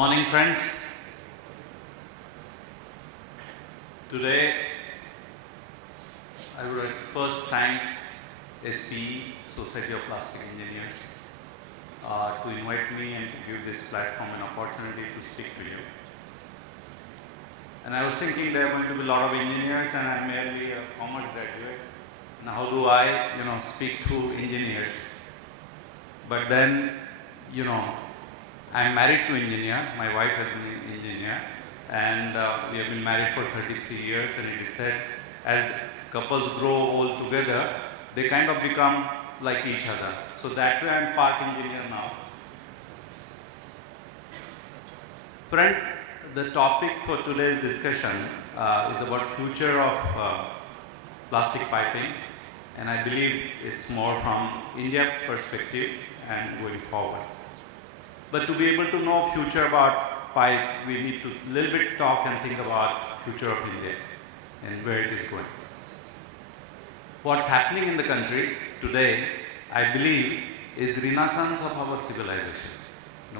Morning, friends. Today, I would first thank SPE, Society of Plastic Engineers, to invite me and to give this platform an opportunity to speak to you. And I was thinking there are going to be a lot of engineers, and I'm merely a commerce graduate. Now, how do I, speak to engineers? But then, I'm married to an engineer. My wife has been an engineer, and we have been married for 33 years. And it is said, as couples grow old together, they kind of become like each other. So that way, I'm part engineer now. Friends, the topic for today's discussion is about future of plastic piping, and I believe it's more from India perspective and going forward. But to be able to know future about pipe, we need to little bit talk and think about future of India and where it is going. What's happening in the country today, I believe, is renaissance of our civilization.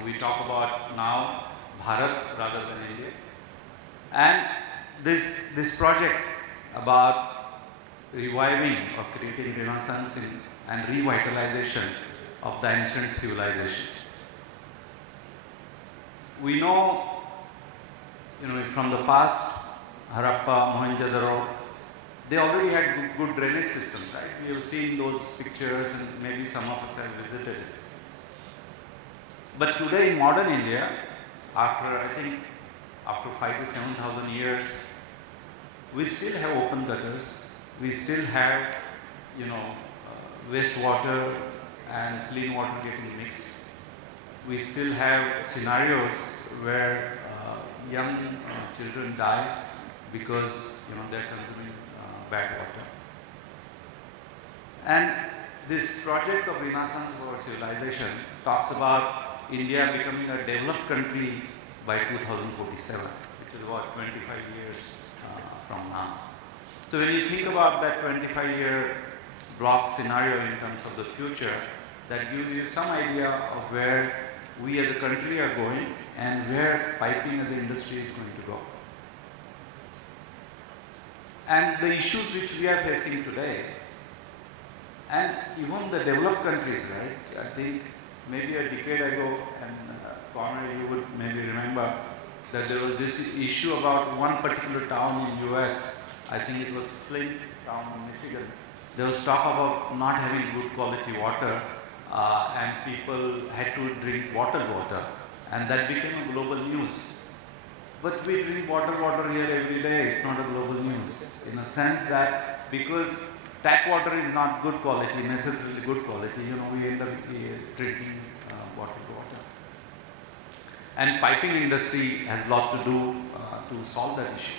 We talk about now Bharat rather than India. And this project about reviving or creating renaissance and revitalization of the ancient civilization. We know, from the past, Harappa, Mohenjo-daro, they already had good drainage systems, right? We have seen those pictures and maybe some of us have visited it. But today in modern India, after 5,000 to 7,000 years, we still have open gutters, we still have, wastewater and clean water getting mixed. We still have scenarios where young children die because they're consuming bad water. And this project of renaissance of our civilization talks about India becoming a developed country by 2047, which is about 25 years from now. So when you think about that 25-year block scenario in terms of the future, that gives you some idea of where we as a country are going and where piping as an industry is going to go. And the issues which we are facing today, and even the developed countries, right? I think maybe a decade ago, and Conrad, you would maybe remember that there was this issue about one particular town in US, I think it was Flint town in Michigan. There was talk about not having good quality water, and people had to drink bottled water, and that became a global news. But we drink bottled water here every day, it's not a global news, in a sense that because tap water is not good quality, necessarily good quality, we end up drinking bottled water. And piping industry has a lot to do to solve that issue.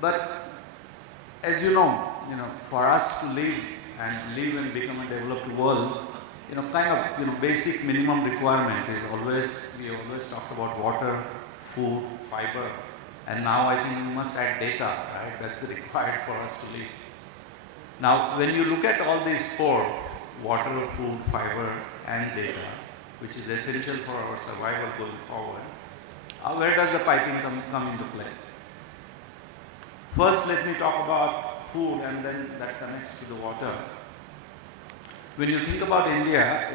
But as you know, for us to live and become a developed world, basic minimum requirement is we always talk about water, food, fiber, and now I think we must add data, right? That's required for us to live. Now, when you look at all these four, water, food, fiber, and data, which is essential for our survival going forward, where does the piping come into play? First, let me talk about food, and then that connects to the water. When you think about India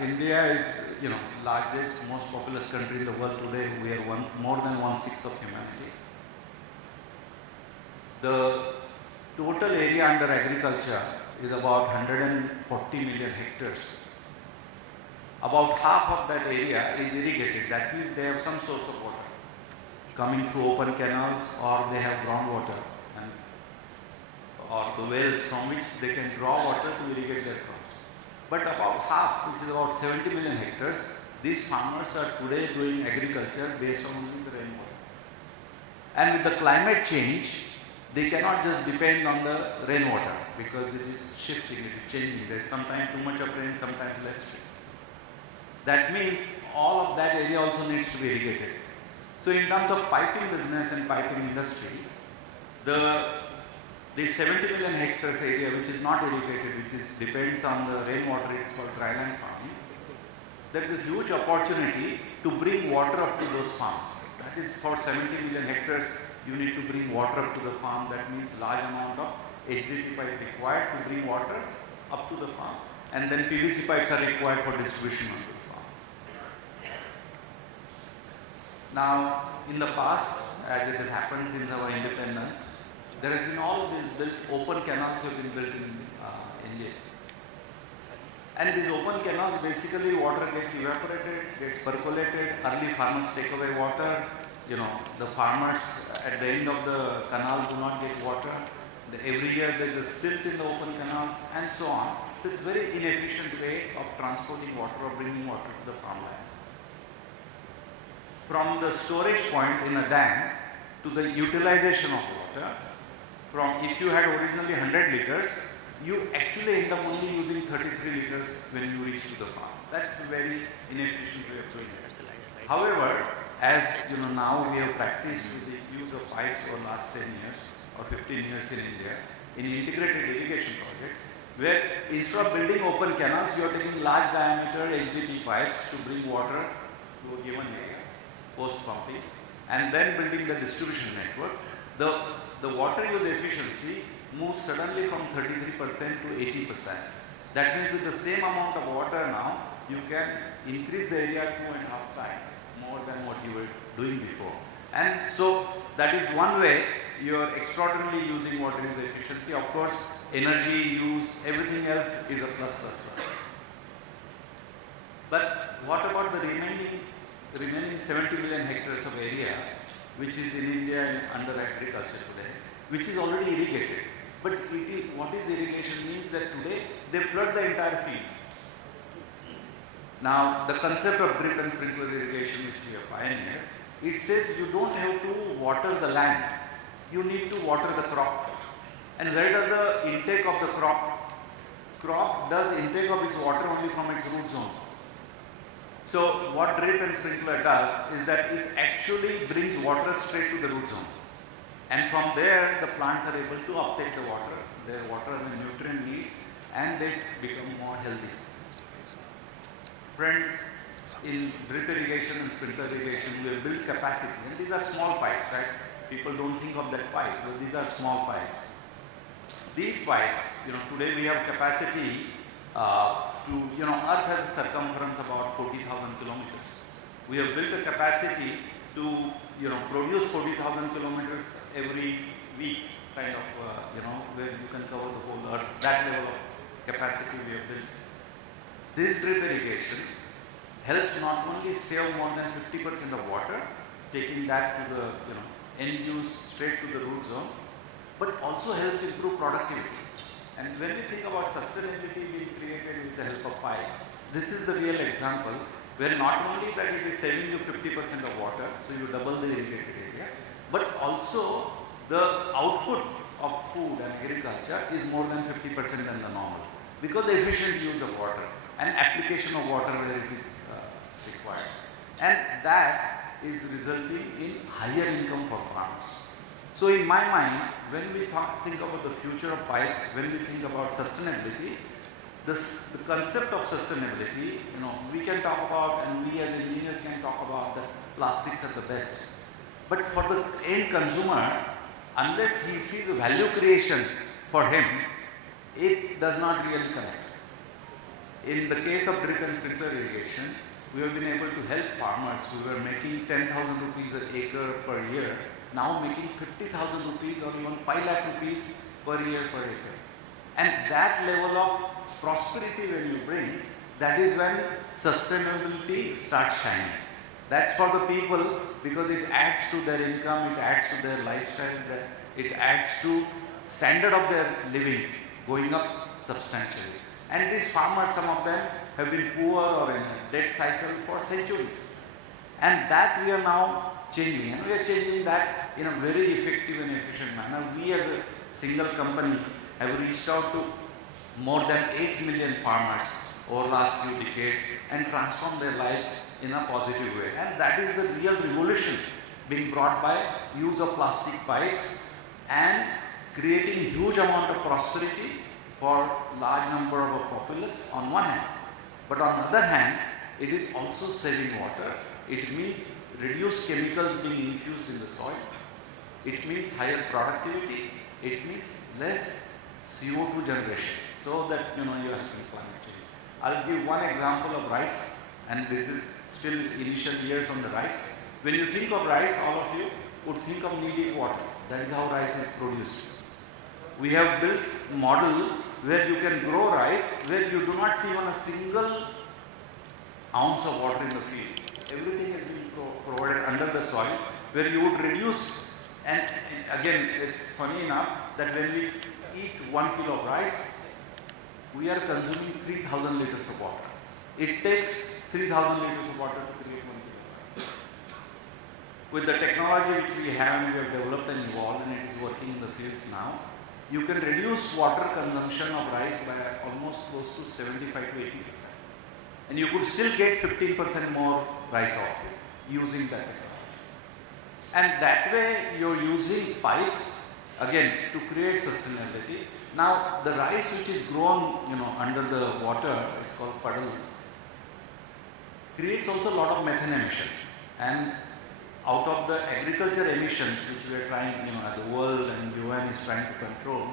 is, largest, most populous country in the world today. We are more than 1/6 of humanity. The total area under agriculture is about 140 million hectares. About half of that area is irrigated. That means they have some source of water coming through open canals, or they have groundwater, or the wells from which they can draw water to irrigate their crops. But about half, which is about 70 million hectares, these farmers are today doing agriculture based on only the rainwater. And with the climate change, they cannot just depend on the rainwater because it is shifting, it is changing. There is sometimes too much of rain, sometimes less rain. That means all of that area also needs to be irrigated. So in terms of piping business and piping industry, the 70 million hectares area which is not irrigated, which depends on the rainwater, it's called dryland farming. there is a huge opportunity to bring water up to those farms. That is for 70 million hectares, you need to bring water up to the farm. That means large amount of HDPE pipe required to bring water up to the farm. And then PVC pipes are required for distribution onto the farm. Now, in the past, as it has happened since our independence, there has been all these open canals have been built in India. And these open canals, basically water gets evaporated, gets percolated, early farmers take away water, the farmers at the end of the canal do not get water. Every year there is a silt in the open canals and so on. So it's a very inefficient way of transporting water or bringing water to the farmland. From the storage point in a dam to the utilization of water, from if you had originally 100 liters, you actually end up only using 33 liters when you reach to the farm. That's a very inefficient way of doing it. However, as now we have practiced with the use of pipes for the last 10 years or 15 years in India in integrated irrigation projects, where instead of building open canals, you are taking large diameter HDPE pipes to bring water to a given area, post pumping, and then building the distribution network. The water use efficiency moves suddenly from 33% to 80%. That means with the same amount of water now, you can increase the area 2.5 times more than what you were doing before. And so that is one way you are extraordinarily using water use efficiency. Of course, energy use, everything else is a plus. But what about the remaining 70 million hectares of area which is in India and under agriculture today, which is already irrigated? But what is irrigation means that today they flood the entire field. Now the concept of drip and sprinkler irrigation which we have pioneered, it says you don't have to water the land, you need to water the crop. And where does the intake of the crop? Crop does intake of its water only from its root zone. So what drip and sprinkler does is that it actually brings water straight to the root zone. And from there, the plants are able to uptake the water, their water and nutrient needs, and they become more healthy. Friends, in drip irrigation and sprinkler irrigation, we have built capacity. And these are small pipes, right? People don't think of that pipe, but these are small pipes. These pipes, today we have capacity Earth has a circumference about 40,000 kilometers. We have built a capacity to produce 40,000 kilometers every week, kind of, where you can cover the whole earth. That level of capacity we have built. This drip irrigation helps not only save more than 50% of water, taking that to the end use straight to the root zone, but also helps improve productivity. And when we think about sustainability being created with the help of pipe, this is the real example where not only that it is saving you 50% of water, so you double the irrigated area, but also the output of food and agriculture is more than 50% than the normal, because the efficient use of water and application of water where it is required. And that is resulting in higher income for farmers. So in my mind, when we think about the future of pipes, when we think about sustainability, the concept of sustainability, we can talk about, and we as engineers can talk about that plastics are the best. But for the end consumer, unless he sees a value creation for him, it does not really connect. In the case of drip and sprinkler irrigation, we have been able to help farmers who were making 10,000 rupees an acre per year, now making 50,000 rupees or even 5 lakh rupees per year per acre. And that level of prosperity when you bring, that is when sustainability starts shining. That's for the people, because it adds to their income, it adds to their lifestyle, it adds to standard of their living going up substantially. And these farmers, some of them have been poor or in a debt cycle for centuries. And that we are now changing, and we are changing that in a very effective and efficient manner. We as a single company have reached out to more than 8 million farmers over the last few decades and transformed their lives in a positive way. And that is the real revolution being brought by use of plastic pipes and creating huge amount of prosperity for large number of a populace on one hand. But on the other hand, it is also saving water. It means reduced chemicals being infused in the soil. It means higher productivity. It means less CO2 generation, so that you are helping climate change. I'll give one example of rice, and this is still initial years on the rice. When you think of rice, all of you would think of needing water. That is how rice is produced. We have built a model where you can grow rice, where you do not see even a single ounce of water in the field. Everything has been provided under the soil, where you would reduce. And again, it's funny enough that when we eat 1 kilo of rice, we are consuming 3,000 liters of water. It takes 3,000 liters of water to create 1 kilo of rice. With the technology which we have developed and evolved, and it is working in the fields now, you can reduce water consumption of rice by almost close to 75 to 80%. And you could still get 15% more rice output using that technology. And that way you're using pipes again to create sustainability. Now the rice which is grown under the water, it's called puddle, creates also a lot of methane emission. And out of the agriculture emissions which we are trying, the world and UN is trying to control,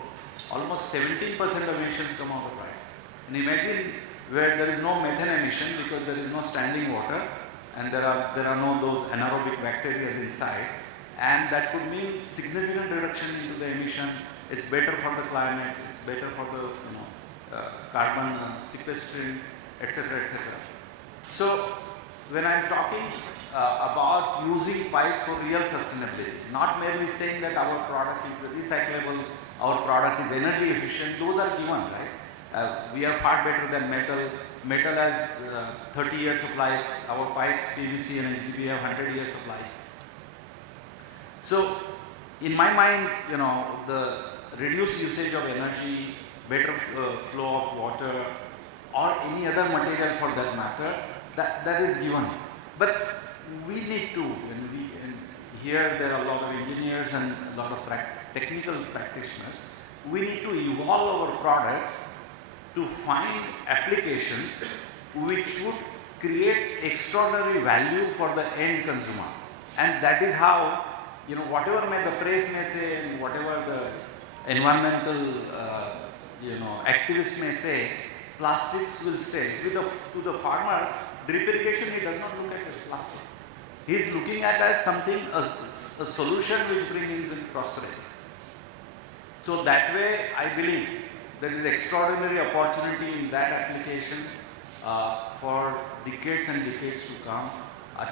almost 17% of emissions come out of rice. And imagine where there is no methane emission because there is no standing water and there are no those anaerobic bacteria inside, and that could mean significant reduction into the emission. It's better for the climate, it's better for the carbon sequestering, etc., etc. So when I'm talking about using pipe for real sustainability, not merely saying that our product is recyclable, our product is energy efficient, those are given, right? We are far better than metal. Metal has 30 years of life. Our pipes, PVC and HDPE have 100 years of life. So, in my mind, the reduced usage of energy, better flow of water, or any other material for that matter, that is given. But we need to, and here there are a lot of engineers and a lot of technical practitioners, we need to evolve our products to find applications which would create extraordinary value for the end consumer. And that is how, whatever the press may say and whatever the environmental, activists may say, plastics will stay. To the farmer, drip irrigation, he does not look at it as plastic. He is looking at it as something, a solution which brings in prosperity. So that way, I believe there is extraordinary opportunity in that application for decades and decades to come.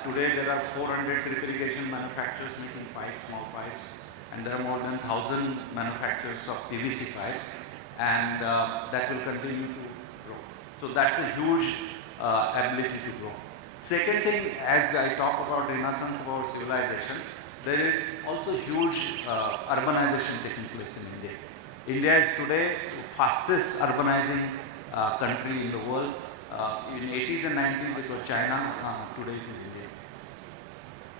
Today there are 400 drip irrigation manufacturers making pipes, small pipes, and there are more than 1,000 manufacturers of PVC pipes, and that will continue to grow. So that's a huge ability to grow. Second thing, as I talk about renaissance of our civilization, there is also huge urbanization taking place in India. India is today fastest urbanizing country in the world. In 80s and 90s it was China, today it is India.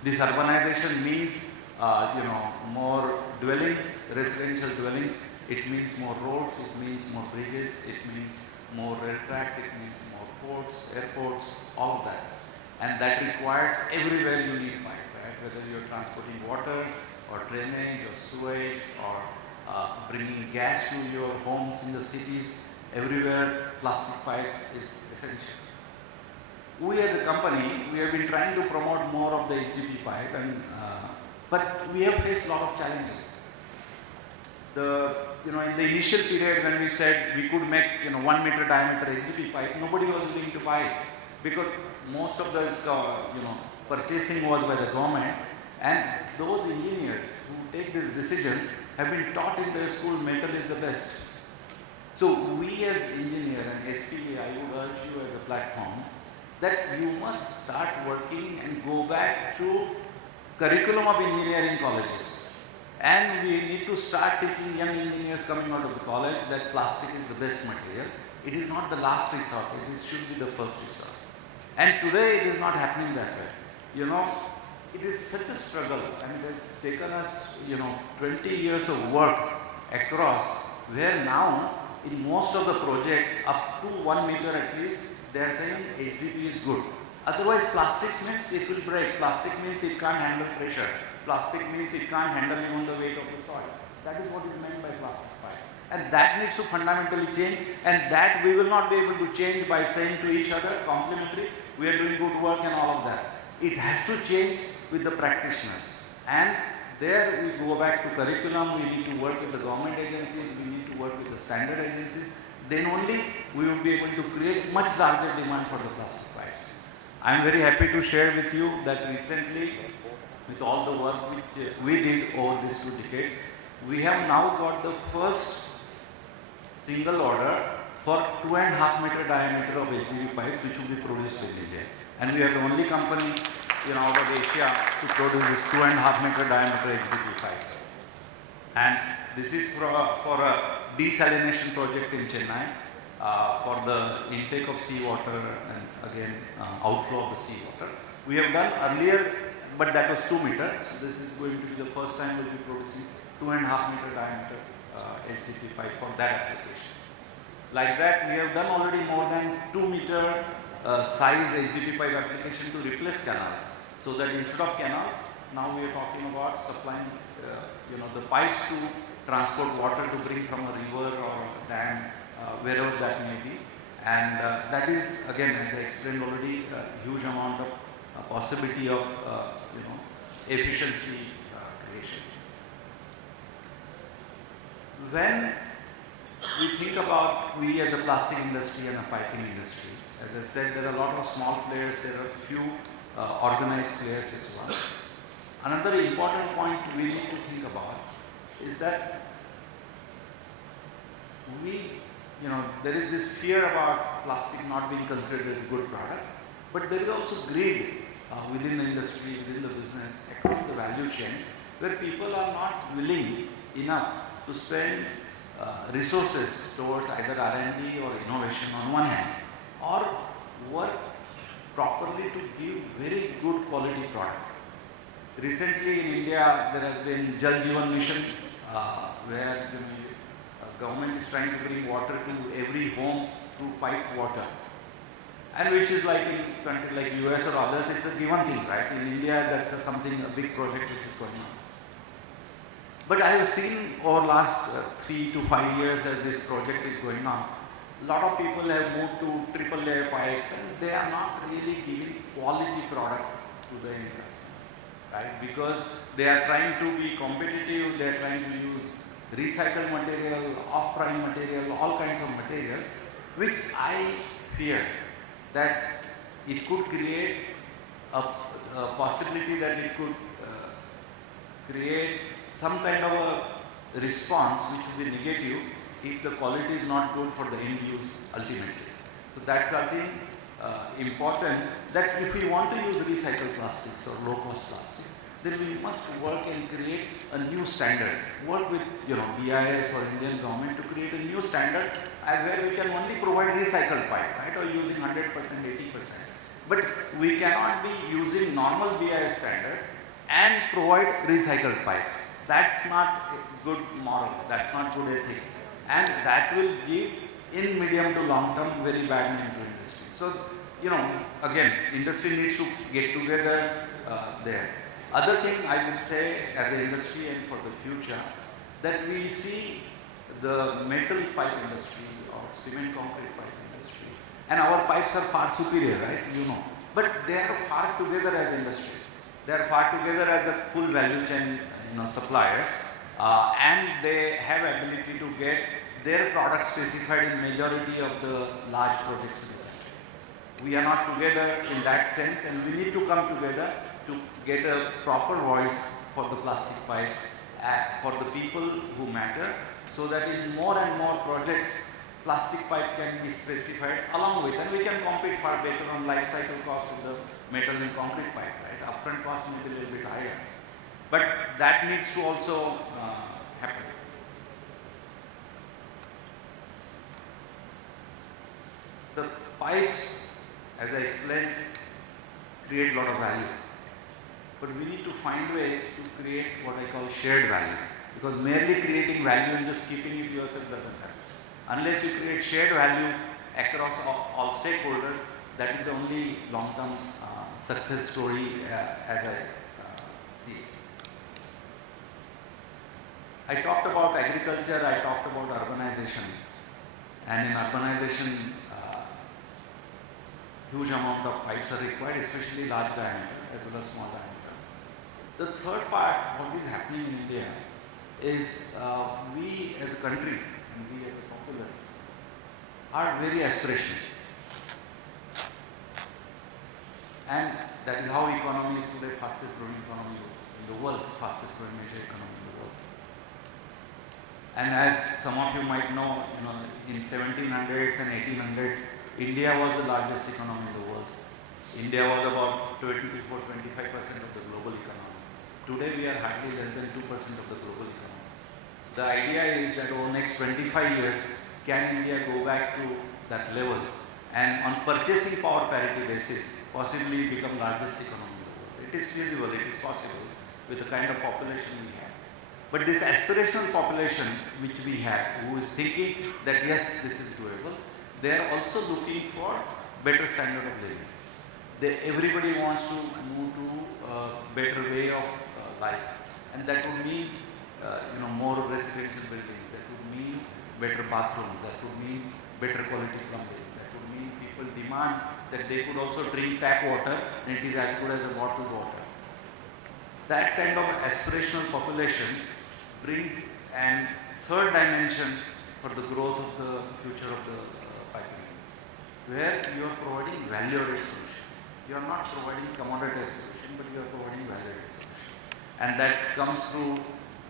This urbanization means more dwellings, residential dwellings. It means more roads, it means more bridges, it means more rail tracks, it means more ports, airports, all of that. And that requires everywhere you need pipe, right? Whether you're transporting water or drainage or sewage or bringing gas to your homes in the cities, everywhere plastic pipe is essential. We as a company, we have been trying to promote more of the HDPE pipe, but we have faced a lot of challenges. In the initial period when we said we could make 1 meter diameter HDPE pipe, nobody was willing to buy it because most of the purchasing was by the government, and those engineers who take these decisions have been taught in their school metal is the best. So we as engineer and SPA, I would urge you as a platform that you must start working and go back to curriculum of engineering colleges. And we need to start teaching young engineers coming out of the college that plastic is the best material. It is not the last resort, it should be the first resort. And today it is not happening that way. It is such a struggle, and it has taken us 20 years of work across, where now in most of the projects up to 1 meter at least, they are saying HDPE is good. Otherwise, plastics means it will break. Plastic means it can't handle pressure. Plastic means it can't handle even the weight of the soil. That is what is meant by plastic pipe. And that needs to fundamentally change, and that we will not be able to change by saying to each other, complementary, we are doing good work and all of that. It has to change with the practitioners. And there we go back to curriculum, we need to work with the government agencies, we need to work with the standard agencies. Then only we will be able to create much larger demand for the plastic pipes. I am very happy to share with you that recently, with all the work which we did over these 2 decades, we have now got the first single order for 2.5 meter diameter of HDPE pipes which will be produced in India. And we are the only company out of Asia to produce this 2.5 meter diameter HDPE pipe. And this is for a desalination project in Chennai for the intake of seawater and again outflow of the seawater. We have done earlier, but that was 2 meters. So this is going to be the first time we'll be producing 2.5 meter diameter HDPE pipe for that application. Like that, we have done already more than 2 meter size HDPE pipe application to replace canals. So that instead of canals, now we are talking about supplying the pipes to transport water to bring from a river or a dam, wherever that may be. And that is, again, as I explained already, a huge amount of possibility of efficiency creation. When we think about we as a plastic industry and a piping industry, as I said, there are a lot of small players, there are few organized players as well. Another important point we need to think about is that there is this fear about plastic not being considered as a good product, but there is also greed within the industry, within the business, across the value chain, where people are not willing enough to spend resources towards either R&D or innovation on one hand, or work properly to give very good quality product. Recently in India, there has been Jal Jeevan Mission, where the government is trying to bring water to every home through piped water. And which is like in countries like US or others, it's a given thing, right? In India, that's a big project which is going on. But I have seen over last 3 to 5 years as this project is going on, a lot of people have moved to triple layer pipes and they are not really giving quality product to the end customer, right? Because they are trying to be competitive, they are trying to use recycled material, off-prime material, all kinds of materials, which I fear that it could create a possibility that it could create some kind of a response which will be negative if the quality is not good for the end use ultimately. So that's something important, that if we want to use recycled plastics or low cost plastics, then we must work and create a new standard. Work with BIS or Indian government to create a new standard where we can only provide recycled pipe, right, or using 100%, 80%. But we cannot be using normal BIS standard and provide recycled pipes. That's not good moral, that's not good ethics. And that will give, in medium to long term, very bad name to industry. So, again, industry needs to get together there. Other thing I would say as an industry and for the future, that we see the metal pipe industry or cement concrete pipe industry, and our pipes are far superior, right, but they are far together as industry. They are far together as a full value chain suppliers, and they have ability to get their products specified in majority of the large projects in the country. We are not together in that sense, and we need to come together to get a proper voice for the plastic pipes for the people who matter, so that in more and more projects plastic pipe can be specified along with, and we can compete far better on life cycle cost of the metal and concrete pipe, right? Upfront cost may be a little bit higher, but that needs to also happen. The pipes, as I explained, create a lot of value, but we need to find ways to create what I call shared value, because merely creating value and just keeping it yourself doesn't happen. Unless you create shared value across all stakeholders, that is the only long-term success story as I see. I talked about agriculture, I talked about urbanization, and in urbanization, huge amount of pipes are required, especially large diameter as well as small diameter. The third part, what is happening in India, is we as a country and we as a populace are very aspirational. And that is how economy is today fastest growing economy in the world, fastest growing major economy in the world. And as some of you might know, in 1700s and 1800s, India was the largest economy in the world. India was about 24-25% of the global economy. Today we are hardly less than 2% of the global economy. The idea is that over the next 25 years, can India go back to that level and on purchasing power parity basis, possibly become largest economy in the world. It is feasible, it is possible with the kind of population we have. But this aspirational population which we have, who is thinking that yes, this is doable, they are also looking for better standard of living. Everybody wants to move to a better way of life, and that would mean more residential building, that would mean better bathroom, that would mean better quality plumbing, that would mean people demand that they could also drink tap water and it is as good as a bottled water. That kind of aspirational population brings a third dimension for the growth of the future of the piping, where you are providing value-added solutions. You are not providing commoditized solution, but you are providing value-added solution. And that comes through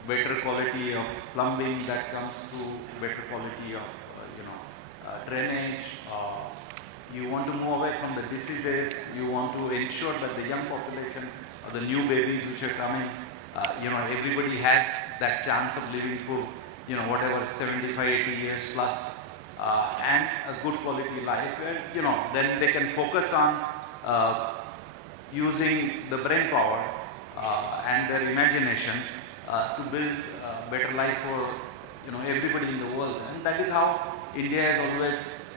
better quality of plumbing, that comes through better quality of drainage. You want to move away from the diseases. You want to ensure that the young population or the new babies which are coming, everybody has that chance of living through, whatever, 75, 80 years plus, and a good quality life where, then they can focus on using the brain power and their imagination to build a better life for, everybody in the world. And that is how India has always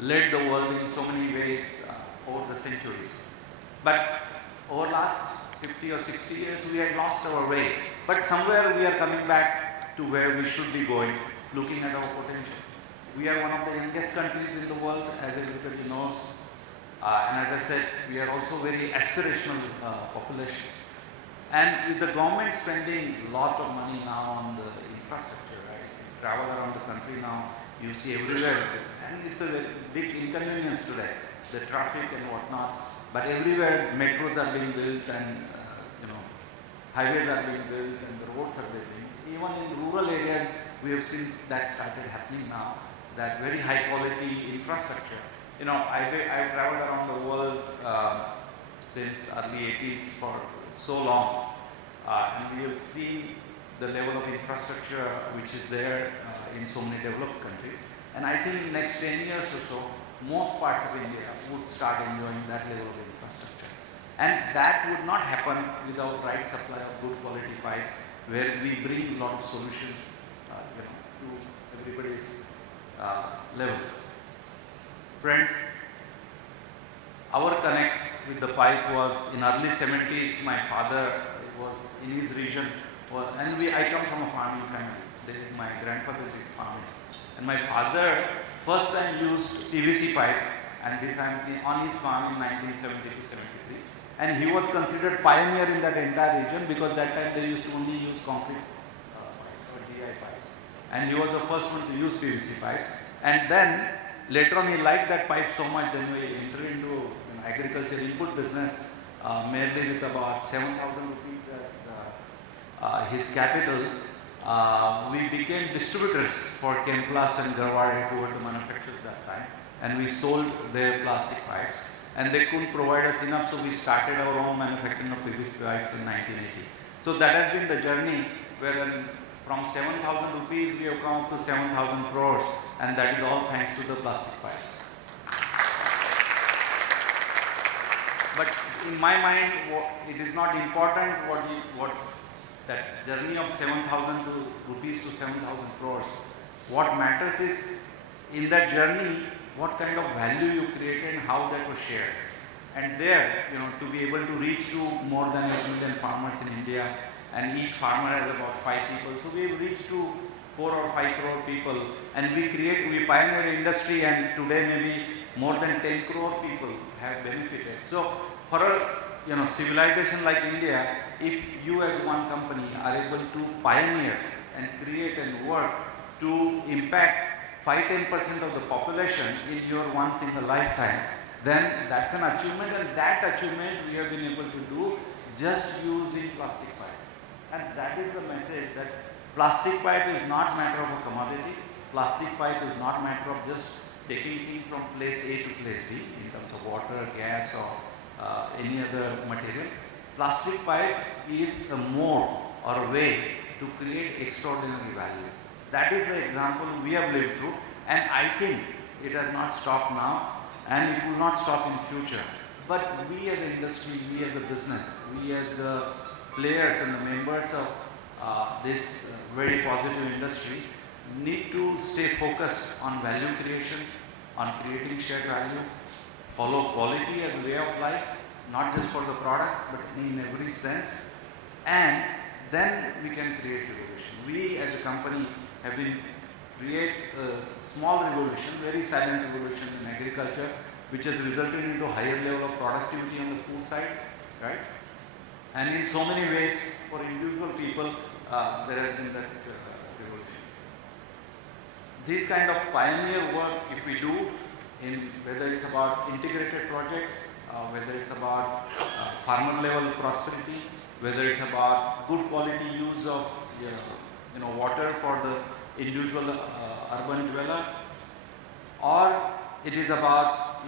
led the world in so many ways over the centuries. But over last 50 or 60 years, we had lost our way. But somewhere we are coming back to where we should be going, looking at our potential. We are one of the youngest countries in the world, as everybody knows. And as I said, we are also very aspirational population. And with the government spending a lot of money now on the infrastructure, right? If you travel around the country now, you see everywhere, and it's a big inconvenience today, the traffic and whatnot. But everywhere metros are being built and highways are being built and the roads are building. Even in rural areas, we have seen that started happening now, that very high quality infrastructure. I've traveled around the world since early 80s for so long, and we have seen the level of infrastructure which is there in so many developed countries. And I think in the next 10 years or so, most parts of India would start enjoying that level of infrastructure. And that would not happen without right supply of good quality pipes, where we bring a lot of solutions to everybody's level. Friends, our connect with the pipe was in early 70s. My father was in his region, and I come from a farming family. My grandfather did farming. And my father first time used PVC pipes, and this time on his farm in 1972-73. And he was considered pioneer in that entire region, because that time they used to only use concrete pipes or GI pipes. And he was the first one to use PVC pipes. And then later on he liked that pipe so much, then we entered into agriculture input business, merely with about 7,000 rupees as his capital. We became distributors for Chemplast and Garwar, who were the manufacturers that time, and we sold their plastic pipes, and they couldn't provide us enough, so we started our own manufacturing of PVC pipes in 1980. So that has been the journey, where from 7,000 rupees we have come up to 7,000 crores, and that is all thanks to the plastic pipes. But in my mind, it is not important what that journey of 7,000 rupees to 7,000 crores. What matters is, in that journey, what kind of value you created and how that was shared. And there, to be able to reach to more than 8 million farmers in India, and each farmer has about 5 people. So we have reached to 4 or 5 crore people, and we pioneer industry, and today maybe more than 10 crore people have benefited. So for a civilization like India, if you as one company are able to pioneer and create and work to impact 5-10% of the population in your once in a lifetime, then that's an achievement, and that achievement we have been able to do just using plastic pipes. And that is the message, that plastic pipe is not matter of a commodity. Plastic pipe is not matter of just taking things from place A to place B in terms of water, gas, or any other material. Plastic pipe is a mode or a way to create extraordinary value. That is the example we have lived through, and I think it has not stopped now, and it will not stop in future. But we as an industry, we as a business, we as the players and the members of this very positive industry need to stay focused on value creation, on creating shared value, follow quality as a way of life, not just for the product, but in every sense, and then we can create revolution. We as a company have been create a small revolution, very silent revolution in agriculture, which has resulted into higher level of productivity on the food side, right? And in so many ways, for individual people, there has been that revolution. This kind of pioneer work, if we do, in whether it's about integrated projects, whether it's about farmer level prosperity, whether it's about good quality use of water for the individual urban dweller, or it is about,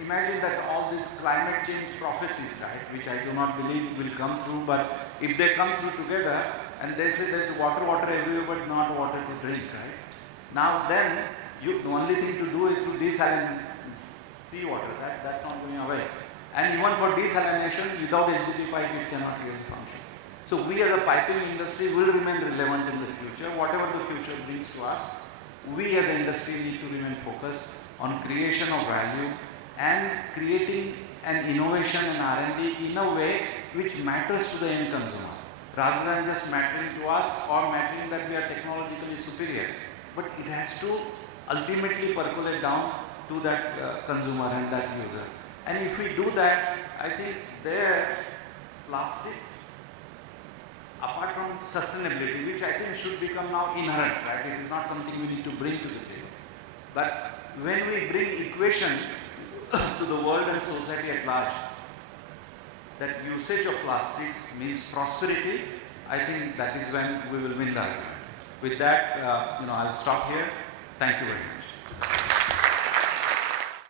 imagine that all these climate change prophecies, right, which I do not believe will come through, but if they come through together and they say there's water everywhere but not water to drink, right? Now then, the only thing to do is to desalinate seawater, that's not going away. And even for desalination, without HDPE pipe, it cannot really function. So we as a piping industry will remain relevant in the future. Whatever the future brings to us, we as an industry need to remain focused on creation of value and creating an innovation and R&D in a way which matters to the end consumer, rather than just mattering to us or mattering that we are technologically superior. But it has to ultimately percolate down to that consumer and that user. And if we do that, I think plastics, apart from sustainability, which I think should become now inherent, right? It is not something we need to bring to the table. But when we bring equation to the world and society at large, that usage of plastics means prosperity, I think that is when we will win the argument. With that, I'll stop here. Thank you very much.